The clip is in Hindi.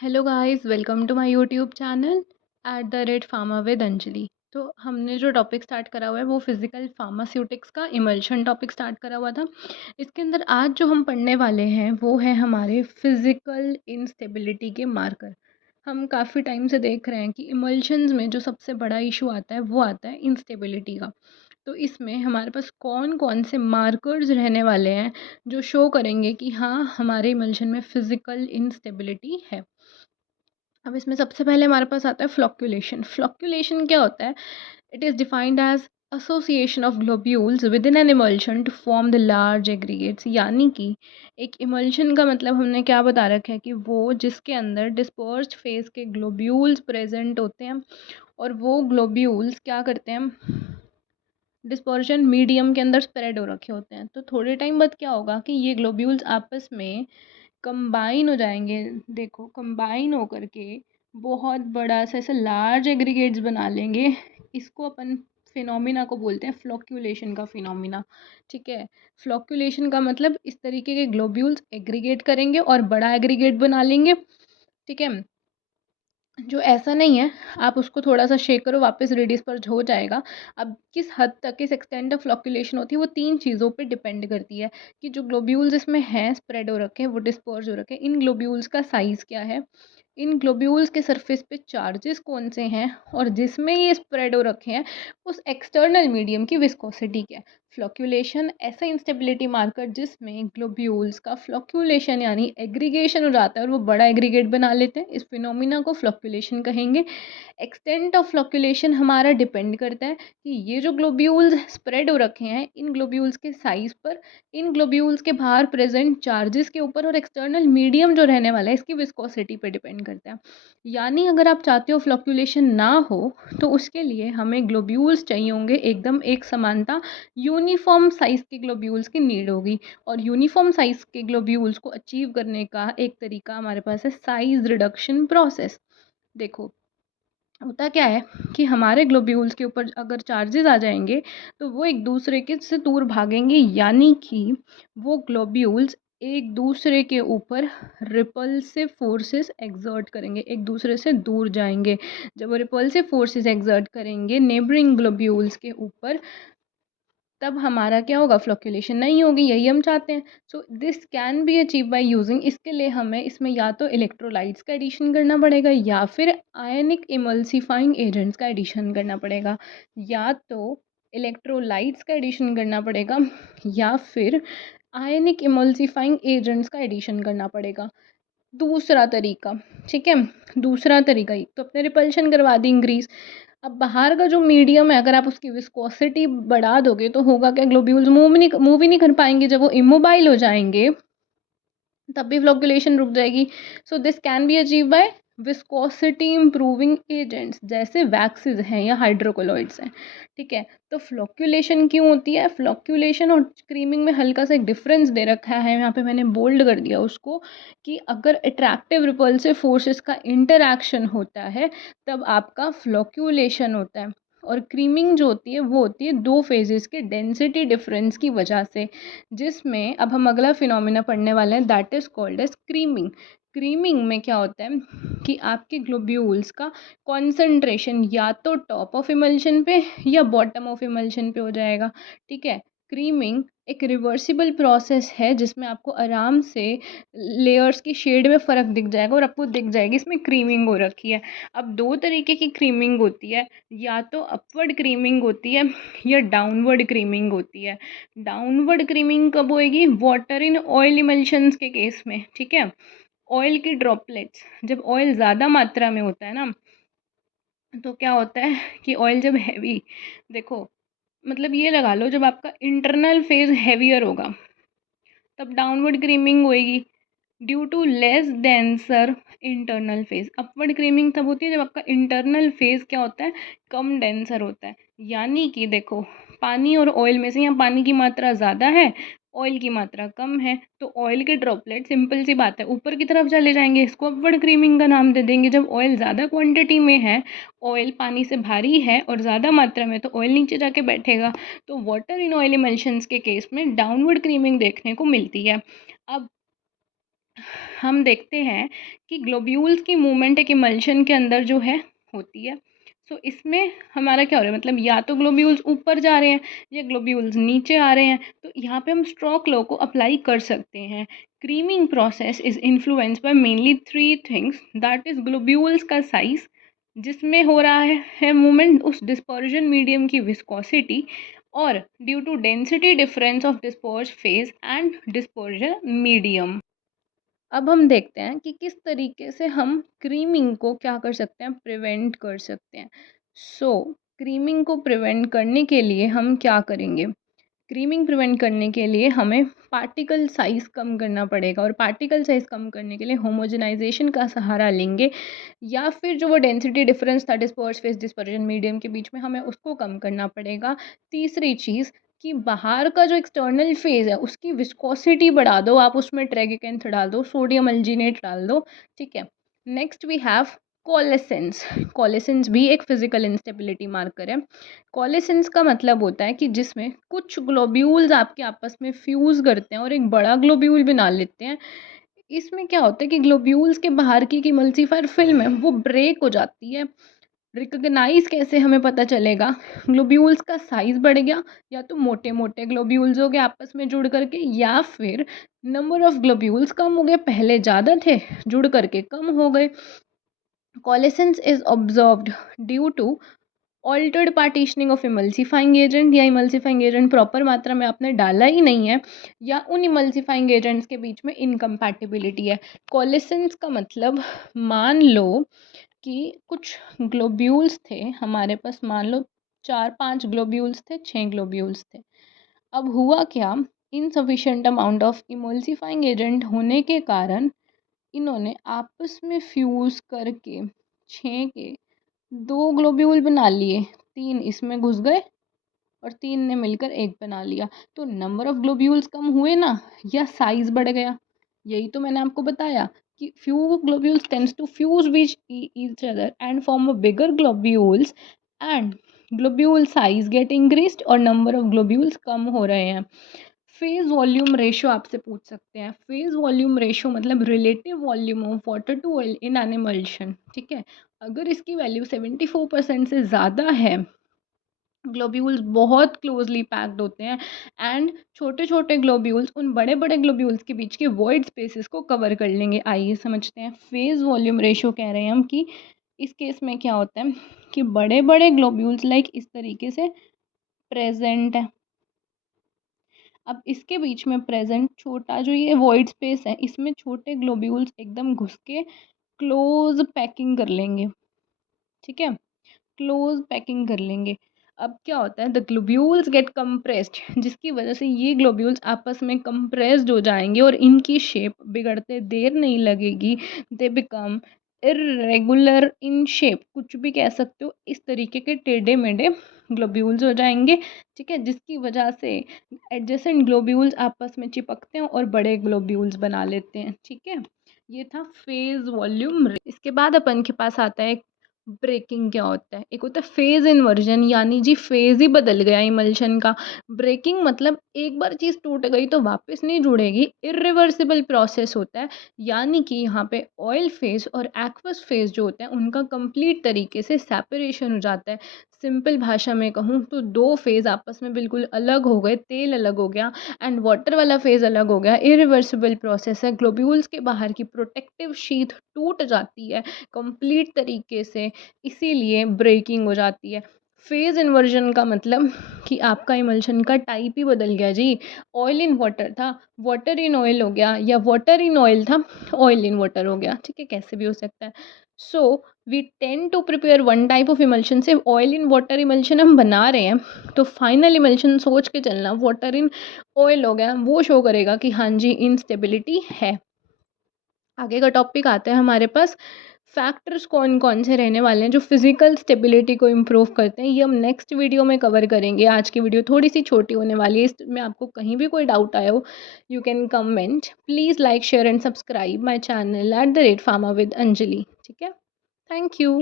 Hello guys, welcome to my YouTube channel @pharma with Anjali. तो हमने जो टॉपिक स्टार्ट करा हुआ है वो फिजिकल फार्मास्यूटिक्स का इमल्शन टॉपिक स्टार्ट करा हुआ था। इसके अंदर आज जो हम पढ़ने वाले हैं वो है हमारे फिजिकल इंस्टेबिलिटी के मार्कर। हम काफ़ी टाइम से देख रहे हैं कि इमल्शंस में जो सबसे बड़ा इशू आता है वो आता है इंस्टेबिलिटी का। तो इसमें हमारे पास कौन कौन से मार्कर्स रहने वाले हैं जो शो करेंगे कि हाँ, हमारे इमल्शन में फिजिकल इंस्टेबिलिटी है। अब इसमें सबसे पहले हमारे पास आता है फ्लॉक्यूलेशन। फ्लॉक्यूलेशन क्या होता है? It is defined as association of globules within an emulsion to form the large aggregates. यानी कि एक इमल्शन का मतलब हमने क्या बता रखा है कि वो जिसके अंदर डिस्पर्स्ड फेज के ग्लोब्यूल्स प्रेजेंट होते हैं और वो ग्लोब्यूल्स क्या करते हैं, डिस्पर्शन मीडियम के अंदर स्प्रेड हो रखे होते हैं। तो थोड़े टाइम बाद क्या होगा कि ये ग्लोब्यूल्स आपस में कंबाइन हो जाएंगे। देखो, कंबाइन होकर के बहुत बड़ा सा ऐसा लार्ज एग्रीगेट्स बना लेंगे। इसको अपन फिनोमिना को बोलते हैं फ्लॉक्यूलेशन का फिनोमिना। ठीक है, फ्लॉक्यूलेशन का मतलब इस तरीके के ग्लोब्यूल्स एग्रीगेट करेंगे और बड़ा एग्रीगेट बना लेंगे। ठीक है, जो ऐसा नहीं है, आप उसको थोड़ा सा शेक करो वापस रिडिस्पर्ज हो जाएगा। अब किस हद तक, किस एक्सटेंट ऑफ फ्लॉक्यूलेशन होती है वो तीन चीज़ों पे डिपेंड करती है कि जो ग्लोब्यूल्स इसमें हैं स्प्रेड हो रखे हैं, वो डिस्पर्ज हो रखे हैं, इन ग्लोब्यूल्स का साइज़ क्या है, इन ग्लोब्यूल्स के सरफेस पे चार्जेस कौन से हैं, और जिसमें ये स्प्रेड हो रखे हैं उस एक्सटर्नल मीडियम की विस्कोसिटी क्या है। फ्लॉक्यूलेशन ऐसा इंस्टेबिलिटी मार्कर जिसमें ग्लोब्यूल्स का फ्लॉक्यूलेशन यानी एग्रीगेशन हो जाता है और वो बड़ा एग्रीगेट बना लेते हैं, इस फिनोमिना को फ्लॉक्यूलेशन कहेंगे। एक्सटेंट ऑफ फ्लॉक्यूलेशन हमारा डिपेंड करता है कि ये जो ग्लोब्यूल्स स्प्रेड हो रखे हैं इन ग्लोब्यूल्स के साइज पर, इन ग्लोब्यूल्स के बाहर प्रेजेंट चार्जेस के ऊपर, और एक्सटर्नल मीडियम जो रहने वाला है इसकी विस्कोसिटी पे डिपेंड करता है। यानी अगर आप चाहते हो फ्लॉक्यूलेशन ना हो तो उसके लिए हमें ग्लोब्यूल्स चाहिए होंगे एकदम एक समानता, यूनिफॉर्म साइज के ग्लोब्यूल्स की नीड होगी। और यूनिफॉर्म साइज के ग्लोब्यूल्स को अचीव करने का एक तरीका हमारे पास है साइज रिडक्शन प्रोसेस। देखो, होता क्या है कि हमारे ग्लोब्यूल्स के ऊपर अगर चार्जेस आ जाएंगे तो वो एक दूसरे के से दूर भागेंगे, यानी कि वो ग्लोब्यूल्स एक दूसरे के ऊपर रिपल्सिव फोर्सेस एक्सर्ट करेंगे, एक दूसरे से दूर जाएंगे। जब वो रिपल्सिव फोर्सेस एक्सर्ट करेंगे नेबरिंग ग्लोब्यूल्स के ऊपर, तब हमारा क्या होगा, फ्लॉक्यूलेशन नहीं होगी। यही हम चाहते हैं। So this can be achieve by using, इसके लिए हमें इसमें या तो इलेक्ट्रोलाइट्स का एडिशन करना पड़ेगा या फिर आयनिक इमल्सिफाइंग एजेंट्स का एडिशन करना पड़ेगा। या तो इलेक्ट्रोलाइट्स का एडिशन करना पड़ेगा या फिर आयनिक इमल्सिफाइंग एजेंट्स का एडिशन करना पड़ेगा। दूसरा तरीका, ठीक है, दूसरा तरीका ही तो अपने रिपल्शन करवा दी इंक्रीज। अब बाहर का जो मीडियम है अगर आप उसकी विस्कोसिटी बढ़ा दोगे तो होगा क्या, ग्लोब्यूल्स मूव ही नहीं कर पाएंगे। जब वो इमोबाइल हो जाएंगे तब भी फ्लॉक्यूलेशन रुक जाएगी। So this can be achieve by viscosity improving agents जैसे वैक्सीज हैं या हाइड्रोकोलॉइड्स हैं। ठीक है, तो फ्लॉक्यूलेशन क्यों होती है? फ्लॉक्यूलेशन और स्क्रीमिंग में हल्का सा एक डिफरेंस दे रखा है यहाँ पे, मैंने बोल्ड कर दिया उसको, कि अगर अट्रैक्टिव रिपल्सिव फोर्सेस का इंटरैक्शन होता है तब आपका फ्लॉक्यूलेशन होता है। और क्रीमिंग जो होती है वो होती है दो फेजेस के डेंसिटी डिफरेंस की वजह से, जिसमें अब हम अगला फिनोमिना पढ़ने वाले हैं that is called as creaming. Creaming में क्या होता है कि आपके ग्लोब्यूल्स का कॉन्सेंट्रेशन या तो टॉप ऑफ इमल्शन पे या बॉटम ऑफ इमल्शन पे हो जाएगा। ठीक है, क्रीमिंग एक रिवर्सिबल प्रोसेस है जिसमें आपको आराम से लेयर्स की शेड में फ़र्क दिख जाएगा और आपको दिख जाएगी इसमें क्रीमिंग हो रखी है। अब दो तरीके की क्रीमिंग होती है, या तो अपवर्ड क्रीमिंग होती है या डाउनवर्ड क्रीमिंग होती है। डाउनवर्ड क्रीमिंग कब होएगी? वाटर इन ऑयल इमल्शंस के केस में। ठीक है, ऑयल की ड्रॉपलेट्स, जब ऑयल ज़्यादा मात्रा में होता है ना तो क्या होता है कि ऑयल जब हैवी, देखो मतलब ये लगा लो जब आपका इंटरनल फेज हैवियर होगा तब डाउनवर्ड क्रीमिंग होएगी due to less denser internal phase. Upward creaming तब होती है जब आपका इंटरनल फेज क्या होता है, कम डेंसर होता है। यानी कि देखो, पानी और ऑयल में से यहाँ पानी की मात्रा ज़्यादा है, ऑयल की मात्रा कम है, तो ऑयल के ड्रॉपलेट सिंपल सी बात है ऊपर की तरफ चले जाएंगे। इसको अपवर्ड क्रीमिंग का नाम दे देंगे। जब ऑयल ज़्यादा क्वांटिटी में है, ऑयल पानी से भारी है और ज़्यादा मात्रा में, तो ऑयल नीचे जाके बैठेगा। तो वाटर इन ऑयल इमल्शंस के केस में डाउनवर्ड क्रीमिंग देखने को मिलती है। अब हम देखते हैं कि ग्लोब्यूल्स की मूवमेंट एक इमल्शन के अंदर जो है होती है। सो इसमें हमारा क्या हो रहा है, मतलब या तो ग्लोब्यूल्स ऊपर जा रहे हैं या ग्लोब्यूल्स नीचे आ रहे हैं। तो यहाँ पे हम स्ट्रोक लॉ को अप्लाई कर सकते हैं। Creaming process is influenced by mainly three things, that is globules का साइज, जिसमें हो रहा है मूवमेंट, उस डिस्पर्जन मीडियम की विस्कोसिटी, और due to density difference of disperse phase and dispersion medium. अब हम देखते हैं कि किस तरीके से हम क्रीमिंग को क्या कर सकते हैं, प्रिवेंट कर सकते हैं। सो क्रीमिंग को प्रिवेंट करने के लिए हम क्या करेंगे, क्रीमिंग प्रिवेंट करने के लिए हमें पार्टिकल साइज़ कम करना पड़ेगा, और पार्टिकल साइज़ कम करने के लिए होमोजेनाइजेशन का सहारा लेंगे, या फिर जो वो डेंसिटी डिफरेंस था डिस्पर्स फेस डिस्पर्जन मीडियम के बीच में, हमें उसको कम करना पड़ेगा। तीसरी चीज़ कि बाहर का जो एक्सटर्नल फेज़ है उसकी विस्कोसिटी बढ़ा दो, आप उसमें ट्रेगिकेंथ डाल दो, सोडियम अल्जीनेट डाल दो, ठीक है। Next we have coalescence. Coalescence भी एक फिजिकल इंस्टेबिलिटी मार्कर है। कोलेसेंस का मतलब होता है कि जिसमें कुछ ग्लोब्यूल्स आपके आपस में फ्यूज़ करते हैं और एक बड़ा ग्लोब्यूल बना लेते हैं। इसमें क्या होता है कि ग्लोब्यूल्स के बाहर की इमल्सीफायर फिल्म है वो ब्रेक हो जाती है। रिकॉग्नाइज कैसे हमें पता चलेगा, ग्लोब्यूल्स का साइज बढ़ गया, या तो मोटे मोटे ग्लोब्यूल्स हो गए आपस में जुड़ करके, या फिर नंबर ऑफ ग्लोब्यूल्स कम हो गए, पहले ज़्यादा थे जुड़ करके कम हो गए। Coalescence is observed due to altered partitioning of emulsifying agent, या इमल्सिफाइंग एजेंट प्रॉपर मात्रा में आपने डाला ही नहीं है, या उन इमल्सिफाइंग एजेंट्स के बीच में इनकम्पैटिबिलिटी है। कोलेसेंस का मतलब, मान लो कि कुछ ग्लोब्यूल्स थे हमारे पास, मान लो 4-5 ग्लोब्यूल्स थे, 6 ग्लोब्यूल्स थे। अब हुआ क्या, insufficient amount of emulsifying agent होने के कारण इन्होंने आपस में फ्यूज़ करके 6 के 2 ग्लोब्यूल बना लिए, 3 इसमें घुस गए और 3 ने मिलकर एक बना लिया। तो नंबर ऑफ ग्लोब्यूल्स कम हुए ना, या साइज़ बढ़ गया। यही तो मैंने आपको बताया कि few globules tends to fuse which each other and form a bigger globules, and globule size get increased और नंबर ऑफ ग्लोब्यूल्स कम हो रहे हैं। फेज वॉल्यूम रेशियो आपसे पूछ सकते हैं। फेज वॉल्यूम रेशियो मतलब relative volume of water to oil in an emulsion, ठीक है। अगर इसकी वैल्यू 74% से ज़्यादा है, ग्लोब्यूल्स बहुत क्लोजली पैक्ड होते हैं, एंड छोटे छोटे ग्लोब्यूल्स उन बड़े बड़े ग्लोब्यूल्स के बीच के वॉइड स्पेसेस को कवर कर लेंगे। आइए समझते हैं। फेज वॉल्यूम रेशियो कह रहे हैं हम कि इस केस में क्या होता है कि बड़े बड़े ग्लोब्यूल्स लाइक इस तरीके से प्रेजेंट है। अब इसके बीच में प्रेजेंट छोटा जो ये वॉइड स्पेस है, इसमें छोटे ग्लोब्यूल्स एकदम घुस के क्लोज पैकिंग कर लेंगे, ठीक है, क्लोज पैकिंग कर लेंगे। अब क्या होता है, द ग्लोब्यूल्स गेट कंप्रेस्ड, जिसकी वजह से ये ग्लोब्यूल्स आपस में कंप्रेस्ड हो जाएंगे और इनकी शेप बिगड़ते देर नहीं लगेगी। They become irregular in shape, कुछ भी कह सकते हो, इस तरीके के टेढ़े मेढ़े ग्लोब्यूल्स हो जाएंगे, ठीक है, जिसकी वजह से एडजेसेंट ग्लोब्यूल्स आपस में चिपकते हैं और बड़े ग्लोब्यूल्स बना लेते हैं, ठीक है। ये था फेज वॉल्यूम। इसके बाद अपन के पास आता है ब्रेकिंग। क्या होता है, एक होता है फेज इन्वर्जन, यानी जी फेज ही बदल गया इमल्शन का। ब्रेकिंग मतलब एक बार चीज़ टूट गई तो वापस नहीं जुड़ेगी, इरिवर्सिबल प्रोसेस होता है। यानी कि यहाँ पे ऑयल फेज और एक्वस फेज जो होता है उनका कंप्लीट तरीके से सेपरेशन हो जाता है। सिंपल भाषा में कहूँ तो दो फेज आपस में बिल्कुल अलग हो गए, तेल अलग हो गया एंड वाटर वाला फेज अलग हो गया। इरिवर्सिबल प्रोसेस है। ग्लोब्यूल्स के बाहर की प्रोटेक्टिव शीथ टूट जाती है कंप्लीट तरीके से, इसीलिए ब्रेकिंग हो जाती है। फेज इन्वर्जन का मतलब कि आपका इमल्शन का टाइप ही बदल गया जी। ऑयल इन वाटर था, वाटर इन ऑयल हो गया, या वाटर इन ऑयल था, ऑयल इन वाटर हो गया, ठीक है, कैसे भी हो सकता है। So we tend to prepare one type of emulsion. Say oil in water emulsion हम बना रहे हैं तो फाइनल इमल्शन सोच के चलना, वाटर इन ऑयल हो गया, वो शो करेगा कि हाँ जी इंस्टेबिलिटी है। आगे का टॉपिक आता है हमारे पास, फैक्टर्स कौन कौन से रहने वाले हैं जो फिजिकल स्टेबिलिटी को इम्प्रूव करते हैं, ये हम नेक्स्ट वीडियो में कवर करेंगे। आज की वीडियो थोड़ी सी छोटी होने वाली है, इसमें आपको कहीं भी कोई डाउट आया हो you can comment. Please like share and subscribe my channel @pharma with Anjali, ठीक है। Thank you.